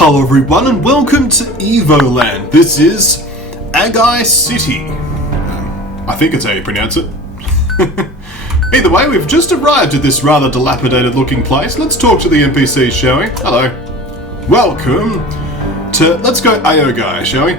Hello everyone and welcome to Evoland. This is Aogai City. I think it's how you pronounce it. Either way, we've just arrived at this rather dilapidated looking place. Let's talk to the NPCs, shall we? Hello. Welcome to... Let's go Aogai, shall we?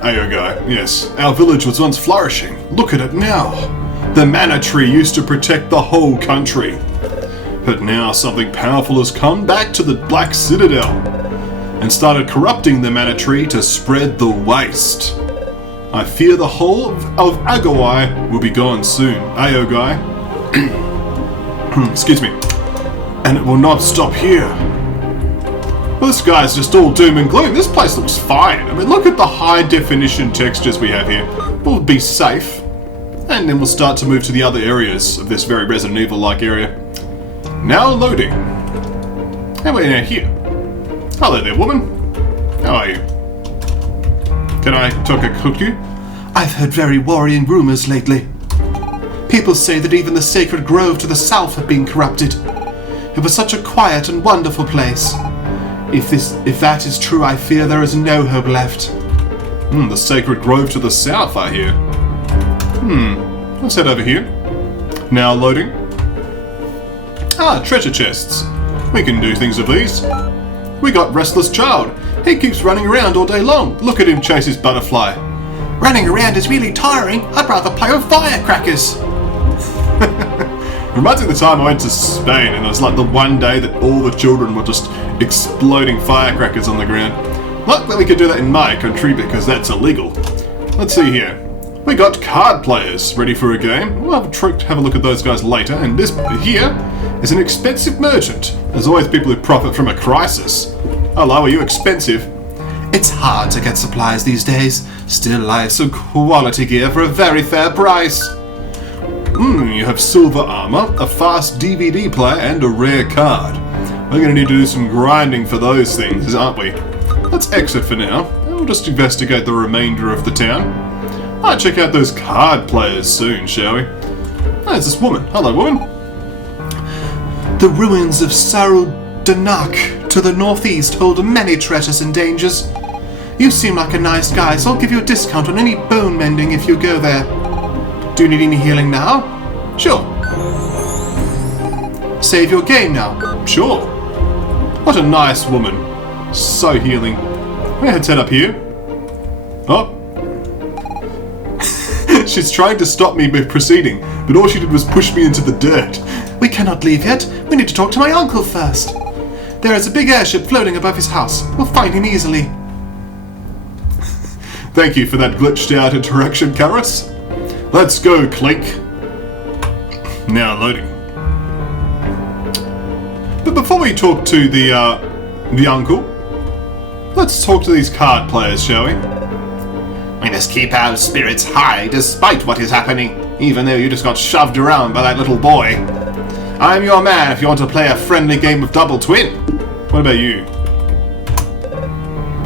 Aogai, yes. Our village was once flourishing. Look at it now. The mana tree used to protect the whole country. But now something powerful has come back to the Black Citadel and started corrupting the mana tree to spread the waste. I fear the whole of Aogai will be gone soon. Aogai. Excuse me. And it will not stop here. Well, this guy's just all doom and gloom. This place looks fine. I mean, look at the high definition textures we have here. We'll be safe. And then we'll start to move to the other areas of this very Resident Evil-like area. Now loading. And we're now here. Hello there, woman. How are you? Can I talk to you? I've heard very worrying rumors lately. People say that even the sacred grove to the south had been corrupted. It was such a quiet and wonderful place. If that is true, I fear there is no hope left. The sacred grove to the south, I hear. Let's head over here. Now loading. Treasure chests. We can do things with these. We got Restless Child. He keeps running around all day long. Look at him chase his butterfly. Running around is really tiring. I'd rather play with firecrackers. Reminds me of the time I went to Spain and it was like the one day that all the children were just exploding firecrackers on the ground. Not that we could do that in my country because that's illegal. Let's see here. We got card players ready for a game. We'll have a look at those guys later. And this here is an expensive merchant. There's always people who profit from a crisis. Hello, are you expensive? It's hard to get supplies these days. Still, I have some quality gear for a very fair price. You have silver armor, a fast DVD player, and a rare card. We're going to need to do some grinding for those things, aren't we? Let's exit for now, and we'll just investigate the remainder of the town. I'll check out those card players soon, shall we? There's this woman. Hello, woman. The ruins of Danak to the northeast hold many treasures and dangers. You seem like a nice guy, so I'll give you a discount on any bone mending if you go there. Do you need any healing now? Sure. Save your game now? Sure. What a nice woman. So healing. Let's head up here. Oh. She's trying to stop me proceeding, but all she did was push me into the dirt. We cannot leave yet. We need to talk to my uncle first. There is a big airship floating above his house. We'll find him easily. Thank you for that glitched out interaction, Karis. Let's go, Clink. Now loading. But before we talk to the uncle, let's talk to these card players, shall we? We must keep our spirits high despite what is happening, even though you just got shoved around by that little boy. I'm your man if you want to play a friendly game of Double Twin. What about you?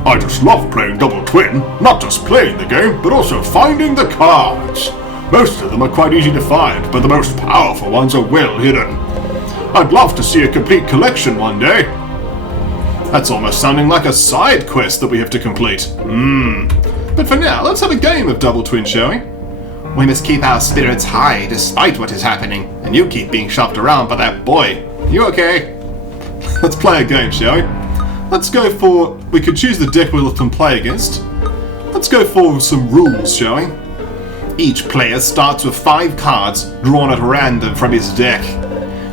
I just love playing Double Twin, not just playing the game, but also finding the cards. Most of them are quite easy to find, but the most powerful ones are well hidden. I'd love to see a complete collection one day. That's almost sounding like a side quest that we have to complete. But for now, let's have a game of Double Twin, shall we? We must keep our spirits high despite what is happening, and you keep being shoved around by that boy. You okay? Let's play a game, shall we? Let's go for... We could choose the deck we'll often play against. Let's go for some rules, shall we? Each player starts with 5 cards drawn at random from his deck.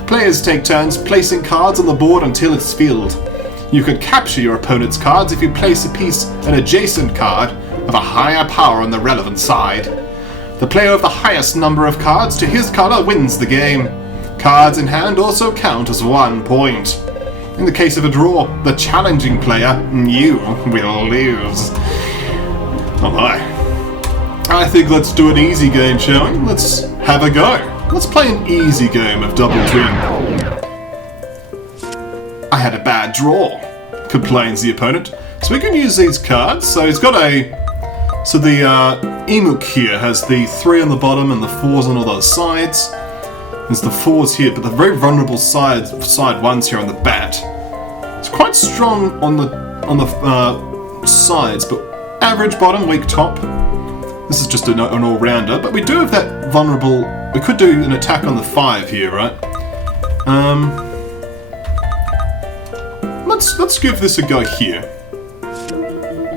Players take turns placing cards on the board until it's filled. You could capture your opponent's cards if you place an adjacent card of a higher power on the relevant side. The player with the highest number of cards to his color wins the game. Cards in hand also count as 1 point. In the case of a draw, the challenging player, you, will lose. Oh my. I think let's do an easy game, shall we? Let's have a go. Let's play an easy game of Double Twin. I had a bad draw, complains the opponent. So we can use these cards. So he's got So the Emuk here has the 3 on the bottom and the 4s on all those sides. There's the 4s here, but the very vulnerable side ones here on the bat. It's quite strong on the on the sides, but average bottom, weak top. This is just an all-rounder, but we do have that vulnerable... We could do an attack on the 5 here, right? Let's give this a go here.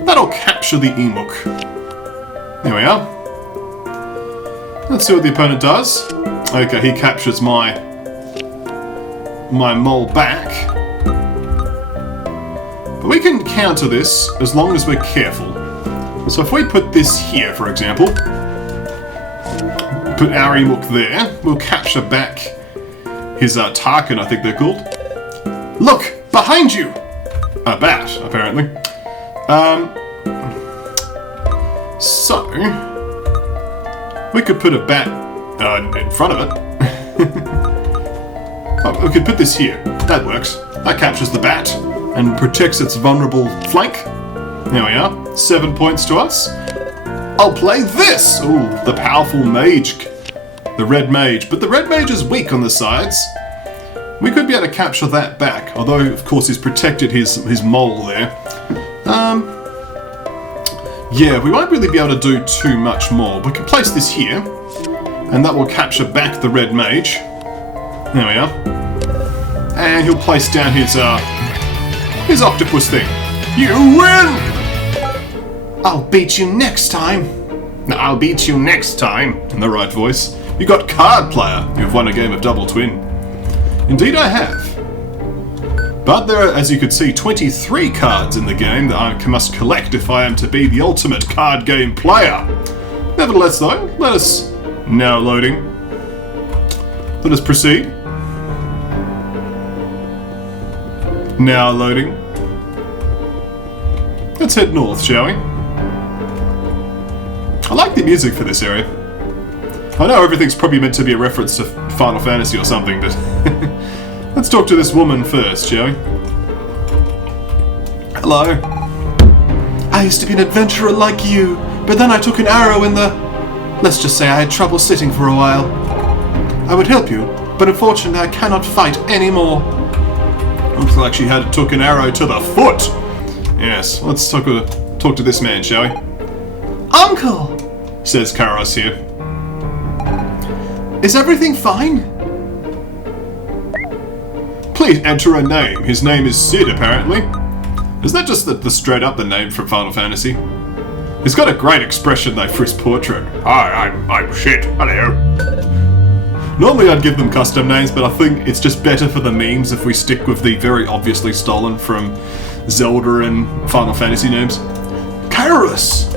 That'll capture the Emuk. There we are. Let's see what the opponent does. Okay, he captures my mole back. But we can counter this as long as we're careful. So if we put this here, for example, put our Emuk there, we'll capture back his Tarkin, I think they're called. Look! Behind you! A bat, apparently. So... we could put a bat in front of it. Oh, we could put this here. That works. That captures the bat and protects its vulnerable flank. There we are. 7 points to us. I'll play this! Ooh, the powerful mage. The red mage. But the red mage is weak on the sides. We could be able to capture that back. Although, of course, he's protected his mole there. Yeah, we won't really be able to do too much more. We can place this here. And that will capture back the red mage. There we are. And he'll place down his octopus thing. You win! I'll beat you next time. I'll beat you next time. In the right voice. You got card player. You've won a game of Double Twin. Indeed I have. But there are, as you could see, 23 cards in the game that I must collect if I am to be the ultimate card game player. Nevertheless though, let us... Now loading. Let us proceed. Now loading. Let's head north, shall we? I like the music for this area. I know everything's probably meant to be a reference to Final Fantasy or something, but... Let's talk to this woman first, shall we? Hello. I used to be an adventurer like you, but then I took an arrow in the... Let's just say I had trouble sitting for a while. I would help you, but unfortunately I cannot fight anymore. Looks like she took an arrow to the foot. Yes, let's talk to this man, shall we? Uncle! Says Karos here. Is everything fine? Please enter a name. His name is Sid, apparently. Is that just the straight up the name from Final Fantasy? He's got a great expression though for his portrait. Hi, I'm Sid. Hello. Normally I'd give them custom names, but I think it's just better for the memes if we stick with the very obviously stolen from Zelda and Final Fantasy names. Karos!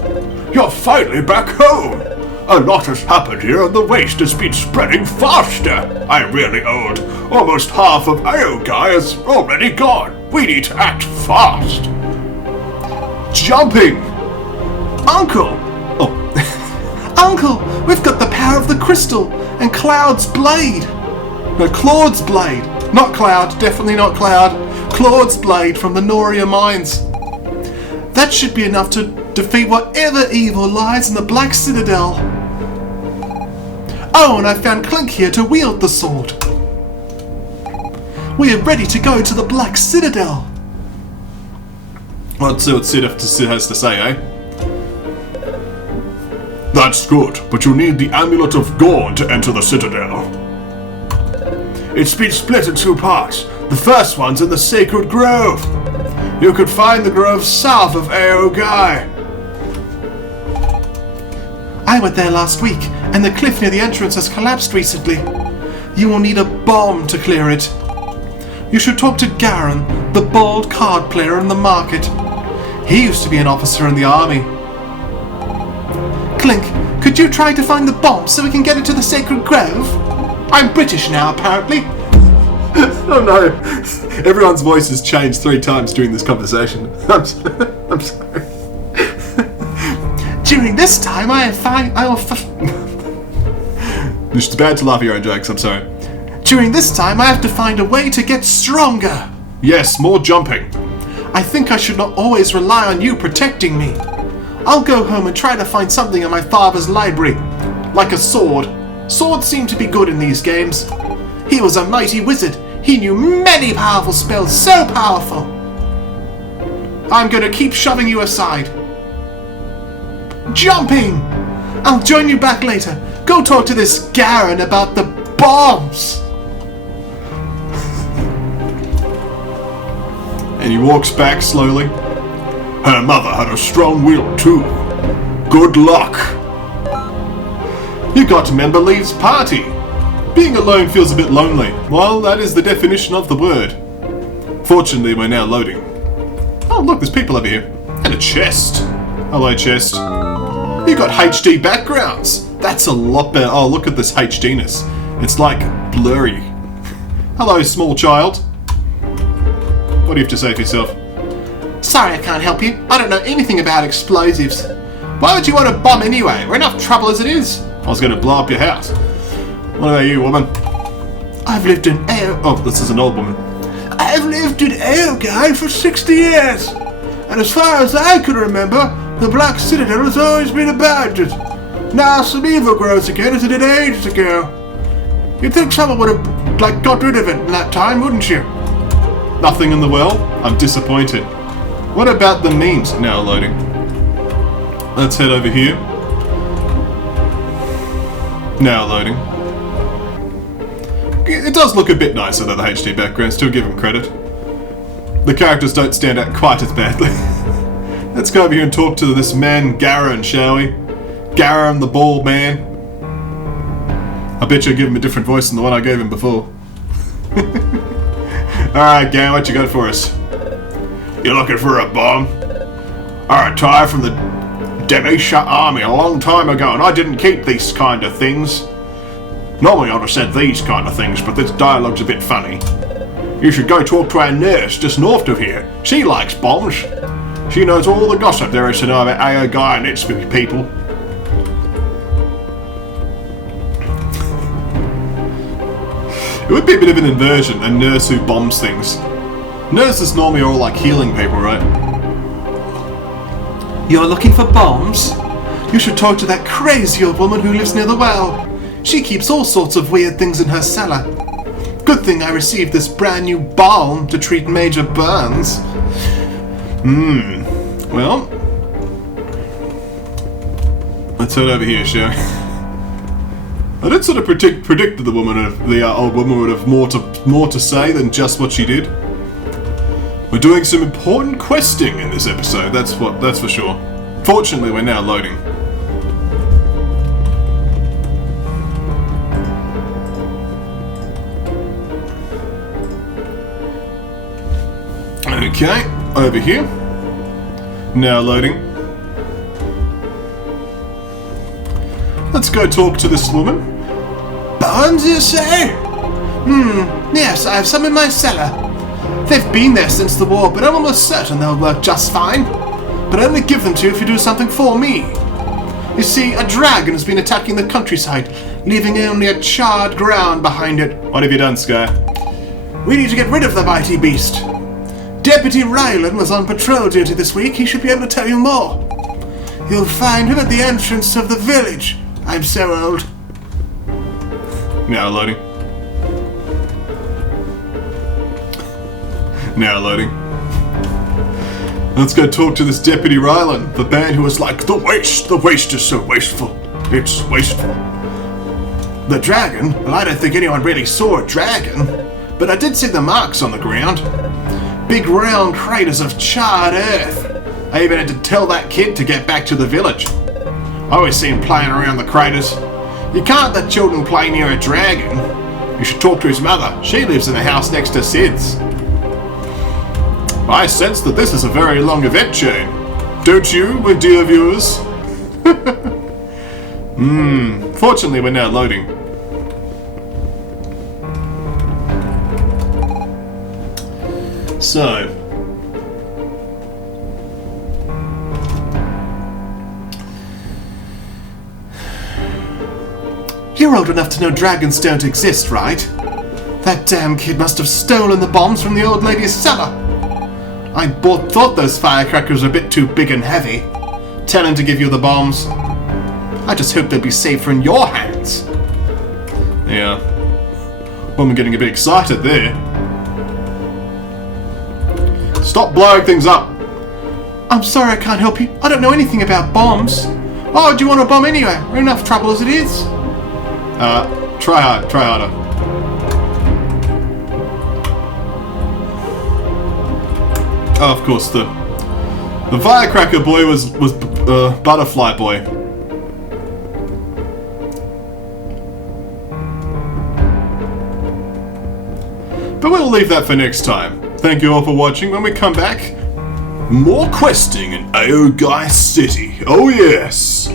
You're finally back home! A lot has happened here and the waste has been spreading faster. I'm really old. Almost half of Aogai is already gone. We need to act fast. Jumping! Uncle! Oh. Uncle, we've got the power of the crystal and Cloud's blade. No, Claude's blade. Not Cloud, definitely not Cloud. Claude's blade from the Noria mines. That should be enough to defeat whatever evil lies in the Black Citadel. Oh, and I found Clink here to wield the sword. We are ready to go to the Black Citadel. Let's see what Sid has to say, eh? That's good, but you need the Amulet of Gorn to enter the Citadel. It's been split in 2 parts. The first one's in the Sacred Grove. You could find the grove south of Aogai. I went there last week, and the cliff near the entrance has collapsed recently. You will need a bomb to clear it. You should talk to Garen, the bald card player in the market. He used to be an officer in the army. Clink, could you try to find the bomb so we can get into the Sacred Grove? I'm British now, apparently. Oh no! Everyone's voice has changed 3 times during this conversation. I'm sorry. During this time, It's bad to laugh at your own jokes, I'm sorry. During this time, I have to find a way to get stronger. Yes, more jumping. I think I should not always rely on you protecting me. I'll go home and try to find something in my father's library. Like a sword. Swords seem to be good in these games. He was a mighty wizard. He knew many powerful spells, so powerful. I'm going to keep shoving you aside. Jumping! I'll join you back later. Go talk to this Garen about the bombs. And he walks back slowly. Her mother had a strong will too. Good luck. You got a member leaves party. Being alone feels a bit lonely. Well, that is the definition of the word. Fortunately, we're now loading. Oh, look, there's people over here. And a chest. Hello, chest. You got HD backgrounds. That's a lot better. Oh, look at this HDness. It's like blurry. Hello, small child. What do you have to say for yourself? Sorry, I can't help you. I don't know anything about explosives. Why would you want a bomb anyway? We're enough trouble as it is. I was going to blow up your house. What about you, woman? I've lived in Oh, this is an old woman. I've lived in Aogai for 60 years. And as far as I can remember, the Black Citadel has always been abandoned. Now some evil grows again as it did ages ago. You'd think someone would have, got rid of it in that time, wouldn't you? Nothing in the well? I'm disappointed. What about the memes? Now loading. Let's head over here. Now loading. It does look a bit nicer than the HD backgrounds, to give them credit. The characters don't stand out quite as badly. Let's go over here and talk to this man, Garen, shall we? Garen, the bald man. I bet you'll give him a different voice than the one I gave him before. Alright, Garen, what you got for us? You looking for a bomb? I retired from the Demisha army a long time ago, and I didn't keep these kind of things. Normally I'd have said these kind of things, but this dialogue's a bit funny. You should go talk to our nurse just north of here. She likes bombs. She knows all the gossip there is to know about Aogai and its people. It would be a bit of an inversion, a nurse who bombs things. Nurses normally are all like healing people, right? You're looking for bombs? You should talk to that crazy old woman who lives near the well. She keeps all sorts of weird things in her cellar. Good thing I received this brand new balm to treat major burns. Well, let's head over here, shall we? I did sort of predict that the old woman would have more to say than just what she did. We're doing some important questing in this episode. That's for sure. Fortunately, we're now loading. Okay, over here. Now loading. Let's go talk to this woman. Bombs, you say? Yes, I have some in my cellar. They've been there since the war, but I'm almost certain they'll work just fine. But I only give them to you if you do something for me. You see, a dragon has been attacking the countryside, leaving only a charred ground behind it. What have you done, Sky? We need to get rid of the mighty beast. Deputy Rylan was on patrol duty this week. He should be able to tell you more. You'll find him at the entrance of the village. I'm so old. Now loading. Now loading. Let's go talk to this Deputy Rylan, the man who was like, the waste is so wasteful. It's wasteful. The dragon? Well, I don't think anyone really saw a dragon, but I did see the marks on the ground. Big round craters of charred earth. I even had to tell that kid to get back to the village. I always see him playing around the craters. You can't let children play near a dragon. You should talk to his mother. She lives in the house next to Sid's. I sense that this is a very long event chain. Don't you, my dear viewers? Fortunately, we're now loading. So, you're old enough to know dragons don't exist, right? That damn kid must have stolen the bombs from the old lady's cellar. I thought those firecrackers were a bit too big and heavy. Tell him to give you the bombs. I just hope they'll be safer in your hands. Yeah. Woman getting a bit excited there. Stop blowing things up. I'm sorry I can't help you. I don't know anything about bombs. Oh, do you want a bomb anyway? We're in enough trouble as it is. Try harder. Oh, of course, the firecracker boy was butterfly boy. But we'll leave that for next time. Thank you all for watching. When we come back, more questing in Aogai City. Oh yes!